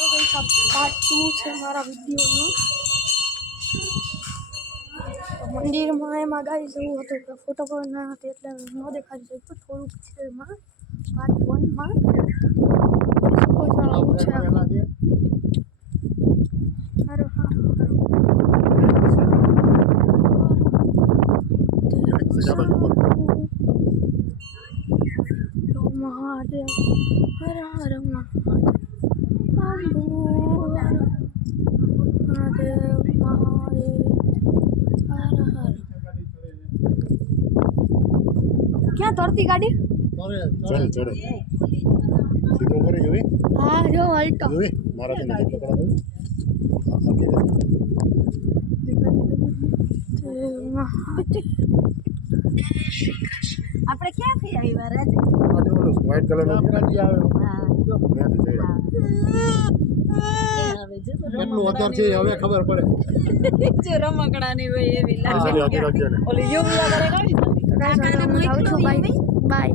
તો ગાઈસ આ પાર્ટ 2 છે મારા વિડીયોનું. મંદિરમાં એમાં ગાઈસ એવું હતું કે ફોટો પણ ના હતી એટલે ન દેખાડી શકતું. થોડુંક છે એમાં પાર્ટ 1 માં આવું છે. હારું મહાદેવ હર હર મહાદેવ મહાદેવ મહાદેવ હર હર. ક્યાં તરતી ગાડી? ચડે ચડે સીધો કરે જોઈ. હા જો અલ્ટો જોઈ મારાથી નથી પકડાતો. આપણે ક્યાંથી આવ્યા રાજ? વ્હાઈટ કલરનો ગાડી આવે ત્યાંથી કેટલું અત્યાર છે હવે ખબર પડે. જો રમકડાની હોય એવી હા, લાગે. રાખજે ને. ઓલી યોગલા કરે કાઢી બાય.